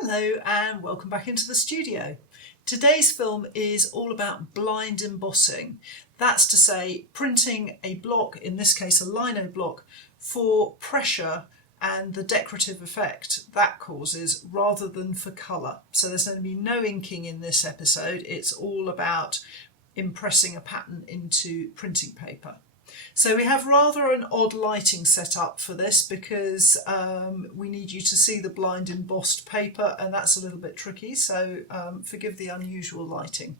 Hello and welcome back into the studio. Today's film is all about blind embossing. That's to say, printing a block, in this case a lino block, for pressure and the decorative effect that causes rather than for colour. So there's going to be no inking in this episode, it's all about impressing a pattern into printing paper. So we have rather an odd lighting set up for this because we need you to see the blind embossed paper, and that's a little bit tricky, so forgive the unusual lighting.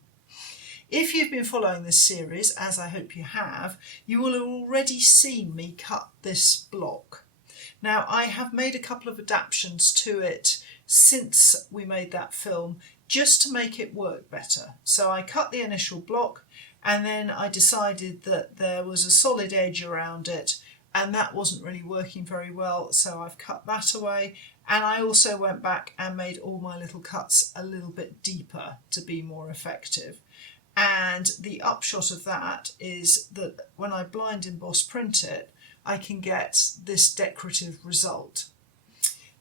If you've been following this series, as I hope you have, you will have already seen me cut this block. Now I have made a couple of adaptations to it since we made that film just to make it work better. So I cut the initial block, and then I decided that there was a solid edge around it and that wasn't really working very well, so I've cut that away. And I also went back and made all my little cuts a little bit deeper to be more effective. And the upshot of that is that when I blind emboss print it, I can get this decorative result.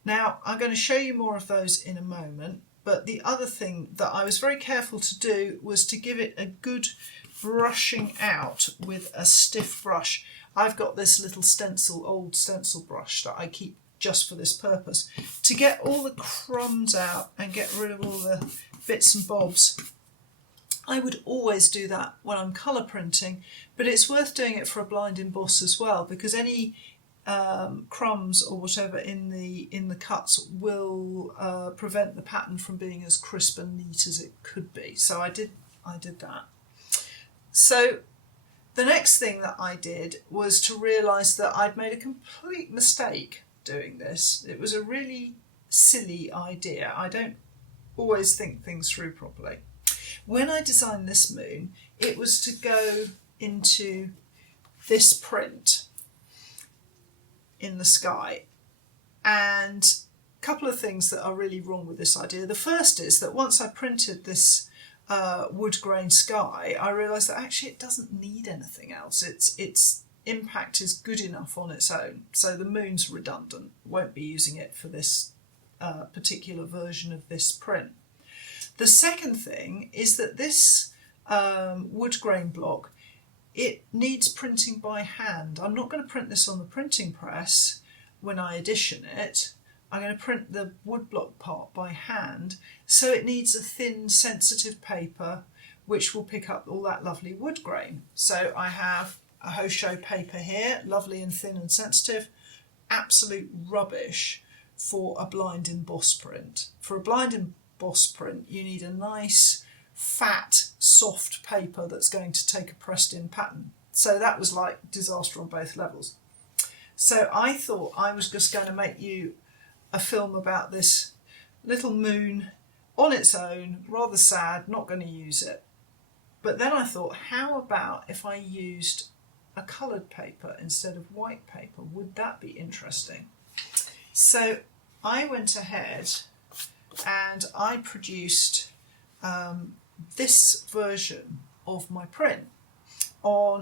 Now I'm going to show you more of those in a moment, but the other thing that I was very careful to do was to give it a good brushing out with a stiff brush. I've got this little old stencil brush that I keep just for this purpose, to get all the crumbs out and get rid of all the bits and bobs. I would always do that when I'm colour printing, but it's worth doing it for a blind emboss as well, because any crumbs or whatever in the cuts will prevent the pattern from being as crisp and neat as it could be. So I did that. So the next thing that I did was to realise that I'd made a complete mistake doing this. It was a really silly idea. I don't always think things through properly. When I designed this moon, it was to go into this print in the sky. And a couple of things that are really wrong with this idea. The first is that once I printed this wood grain sky, I realised that actually it doesn't need anything else. Its impact is good enough on its own, so the moon's redundant. Won't be using it for this particular version of this print. The second thing is that this wood grain block, it needs printing by hand. I'm not going to print this on the printing press when I edition it. I'm going to print the wood block part by hand, so it needs a thin, sensitive paper which will pick up all that lovely wood grain. So I have a Hosho paper here, lovely and thin and sensitive, absolute rubbish for a blind emboss print. For a blind emboss print, you need a nice, fat, soft paper that's going to take a pressed in pattern. So that was like disaster on both levels. So I thought I was just going to make you a film about this little moon on its own, rather sad, not going to use it. But then I thought, how about if I used a coloured paper instead of white paper? Would that be interesting? So I went ahead and I produced this version of my print.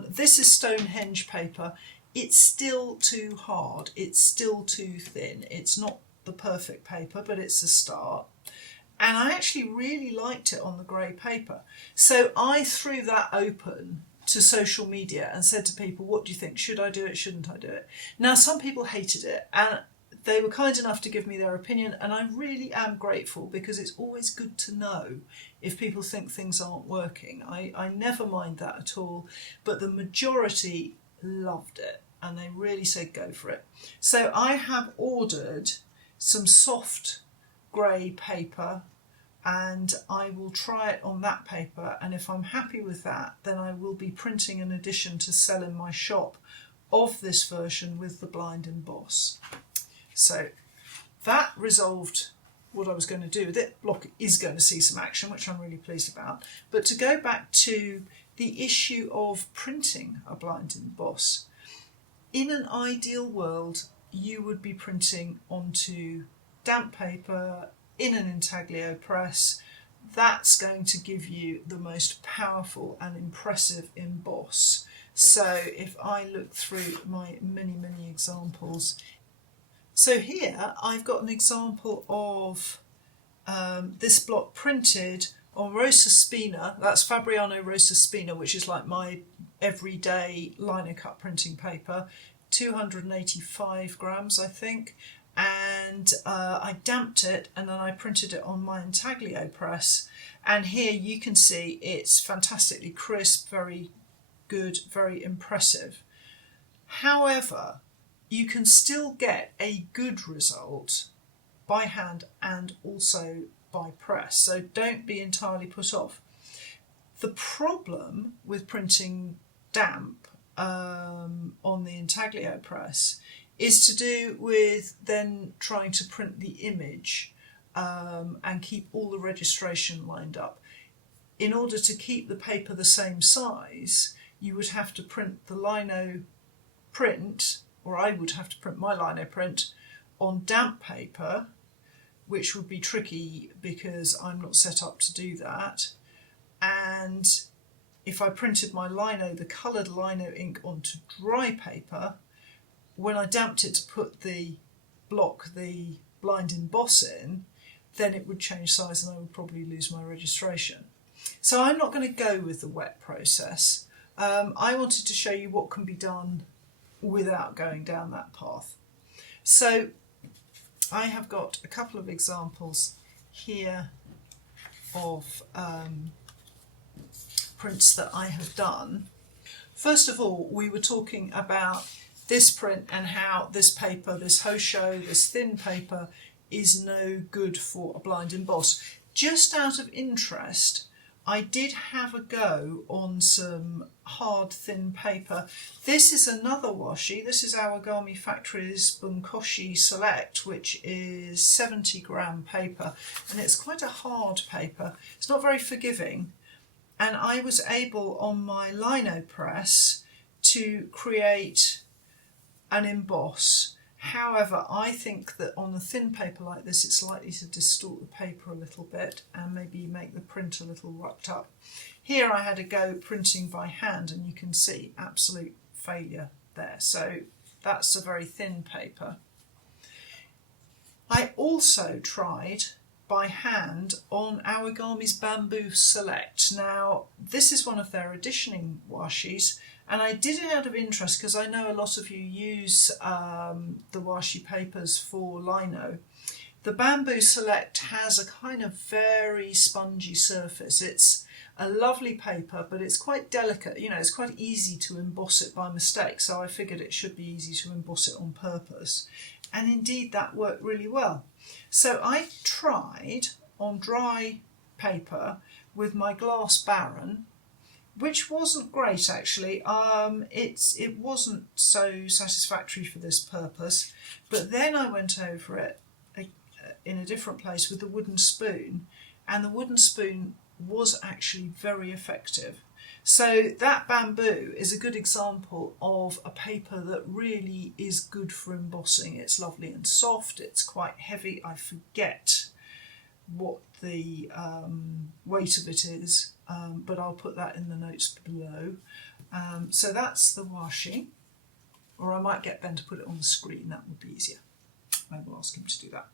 This is Stonehenge paper. It's still too hard, it's still too thin, it's not the perfect paper, but it's a start. And I actually really liked it on the grey paper. So I threw that open to social media and said to people, what do you think? Should I do it? Shouldn't I do it? Now, some people hated it and they were kind enough to give me their opinion, and I really am grateful, because it's always good to know if people think things aren't working. I never mind that at all, but the majority loved it and they really said go for it. So I have ordered some soft grey paper and I will try it on that paper, and if I'm happy with that, then I will be printing an edition to sell in my shop of this version with the blind emboss. So that resolved what I was going to do. That block is going to see some action, which I'm really pleased about. But to go back to the issue of printing a blind emboss, in an ideal world, you would be printing onto damp paper in an intaglio press. That's going to give you the most powerful and impressive emboss. So if I look through my many examples, so here I've got an example of this block printed on Rosa Spina. That's Fabriano Rosa Spina, which is like my everyday Linocut printing paper, 285 grams I think, and I damped it and then I printed it on my intaglio press, and here you can see it's fantastically crisp, very good, very impressive. However, you can still get a good result by hand and also by press, so don't be entirely put off. The problem with printing damp on the intaglio press is to do with then trying to print the image and keep all the registration lined up. In order to keep the paper the same size, you would have to print the lino print, or I would have to print my lino print on damp paper, which would be tricky because I'm not set up to do that. And if I printed my lino, the coloured lino ink, onto dry paper, when I damped it to put the block, the blind emboss in, then it would change size and I would probably lose my registration. So I'm not going to go with the wet process. I wanted to show you what can be done without going down that path. So I have got a couple of examples here of prints that I have done. First of all, we were talking about this print and how this paper, this Hosho, this thin paper, is no good for a blind emboss. Just out of interest, I did have a go on some hard thin paper. This is another washi. This is Awagami Factory's Bunkoshi Select, which is 70 gram paper, and it's quite a hard paper. It's not very forgiving, and I was able on my lino press to create an emboss. However, I think that on a thin paper like this, it's likely to distort the paper a little bit and maybe make the print a little rucked up. Here I had a go printing by hand, and you can see absolute failure there. So that's a very thin paper. I also tried by hand on Awagami's Bamboo Select. Now, this is one of their editioning washis, and I did it out of interest because I know a lot of you use the washi papers for lino. The Bamboo Select has a kind of very spongy surface. It's a lovely paper, but it's quite delicate. You know, it's quite easy to emboss it by mistake, so I figured it should be easy to emboss it on purpose. And indeed, that worked really well. So I tried on dry paper with my glass Baron, which wasn't great actually. It wasn't so satisfactory for this purpose, but then I went over it in a different place with the wooden spoon, and the wooden spoon was actually very effective. So that bamboo is a good example of a paper that really is good for embossing. It's lovely and soft, it's quite heavy. I forget what the weight of it is, but I'll put that in the notes below. So that's the washi, or I might get Ben to put it on the screen, that would be easier. I will ask him to do that.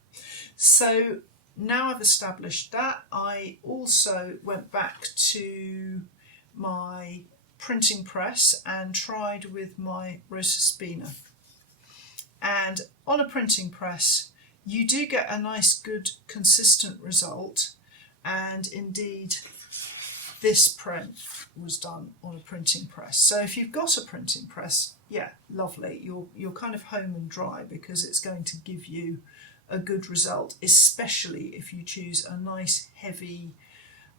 So now I've established that, I also went back to my printing press and tried with my Rosa Spina. And on a printing press, you do get a nice, good, consistent result, and indeed this print was done on a printing press. So if you've got a printing press, yeah, lovely, you're kind of home and dry, because it's going to give you a good result, especially if you choose a nice, heavy,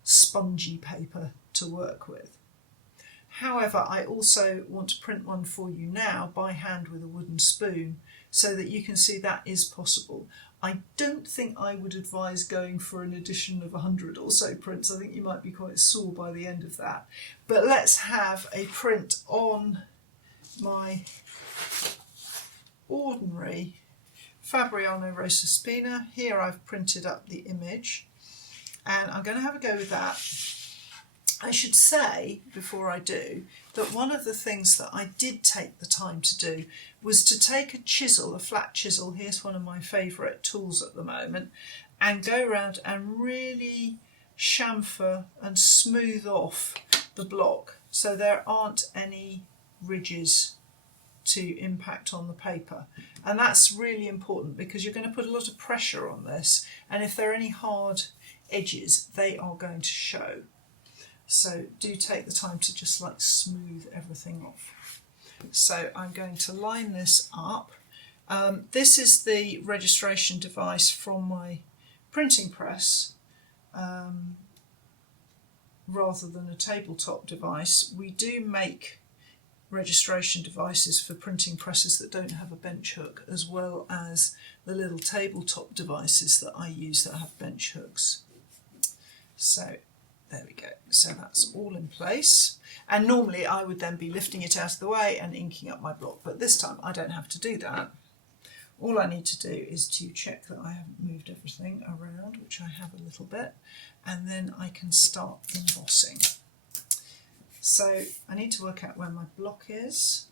spongy paper to work with. However, I also want to print one for you now by hand with a wooden spoon, so that you can see that is possible. I don't think I would advise going for an edition of 100 or so prints. I think you might be quite sore by the end of that. But let's have a print on my ordinary Fabriano Rosa Spina. Here I've printed up the image, and I'm going to have a go with that. I should say, before I do, that one of the things that I did take the time to do was to take a chisel, a flat chisel, here's one of my favourite tools at the moment, and go around and really chamfer and smooth off the block so there aren't any ridges to impact on the paper. And that's really important because you're going to put a lot of pressure on this, and if there are any hard edges they are going to show. So do take the time to just like smooth everything off. So I'm going to line this up. This is the registration device from my printing press. Rather than a tabletop device, we do make registration devices for printing presses that don't have a bench hook, as well as the little tabletop devices that I use that have bench hooks. So there we go. So that's all in place. And normally I would then be lifting it out of the way and inking up my block, but this time I don't have to do that. All I need to do is to check that I haven't moved everything around, which I have a little bit, and then I can start embossing. So I need to work out where my block is.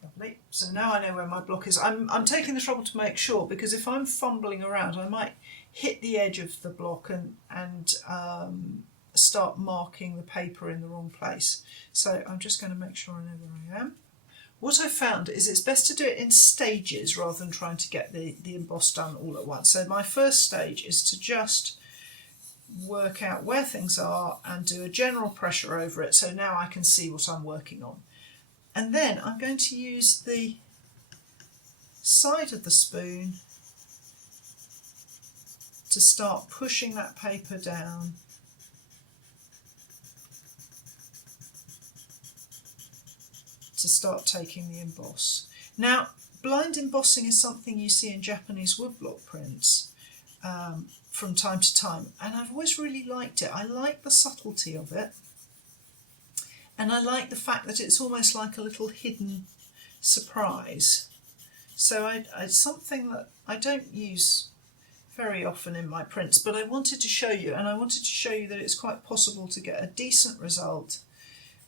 Lovely. So now I know where my block is. I'm taking the trouble to make sure, because if I'm fumbling around I might hit the edge of the block and start marking the paper in the wrong place. So I'm just going to make sure I know where I am. What I found is it's best to do it in stages rather than trying to get the emboss done all at once. So my first stage is to just work out where things are and do a general pressure over it, so now I can see what I'm working on. And then I'm going to use the side of the spoon to start pushing that paper down to start taking the emboss. Now, blind embossing is something you see in Japanese woodblock prints from time to time, and I've always really liked it. I like the subtlety of it, and I like the fact that it's almost like a little hidden surprise. So it's something that I don't use very often in my prints, but I wanted to show you, and I wanted to show you that it's quite possible to get a decent result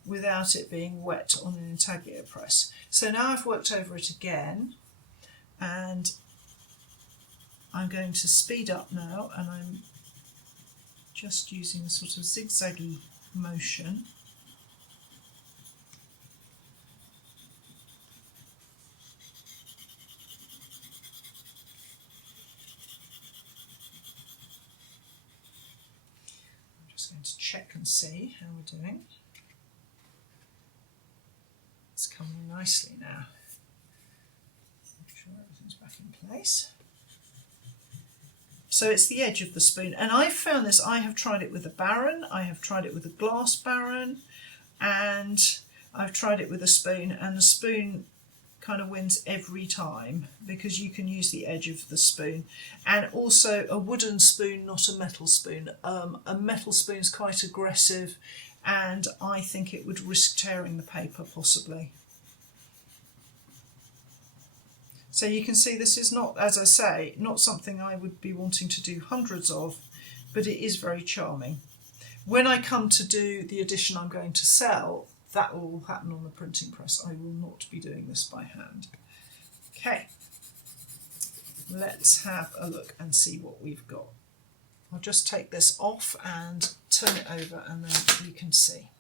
without it being wet on an intaglio press. So now I've worked over it again, and I'm going to speed up now, and I'm just using a sort of zigzaggy motion. I'm just going to check and see how we're doing. It's coming nicely now. Make sure everything's back in place. So it's the edge of the spoon, and I've found this. I have tried it with a Baron, I have tried it with a glass Baron, and I've tried it with a spoon, and the spoon kind of wins every time because you can use the edge of the spoon. And also a wooden spoon, not a metal spoon. A metal spoon is quite aggressive, and I think it would risk tearing the paper possibly. So you can see this is not, as I say, not something I would be wanting to do hundreds of, but it is very charming. When I come to do the edition I'm going to sell, that will all happen on the printing press. I will not be doing this by hand. Okay, let's have a look and see what we've got. I'll just take this off and turn it over, and then you can see.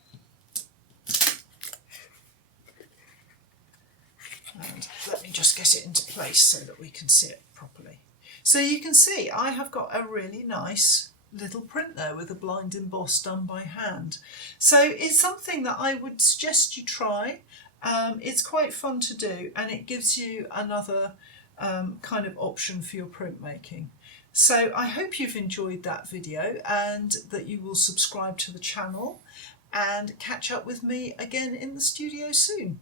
And let me just get it into place so that we can see it properly. So you can see I have got a really nice little print there with a blind emboss done by hand. So it's something that I would suggest you try. It's quite fun to do, and it gives you another kind of option for your printmaking. So I hope you've enjoyed that video and that you will subscribe to the channel and catch up with me again in the studio soon.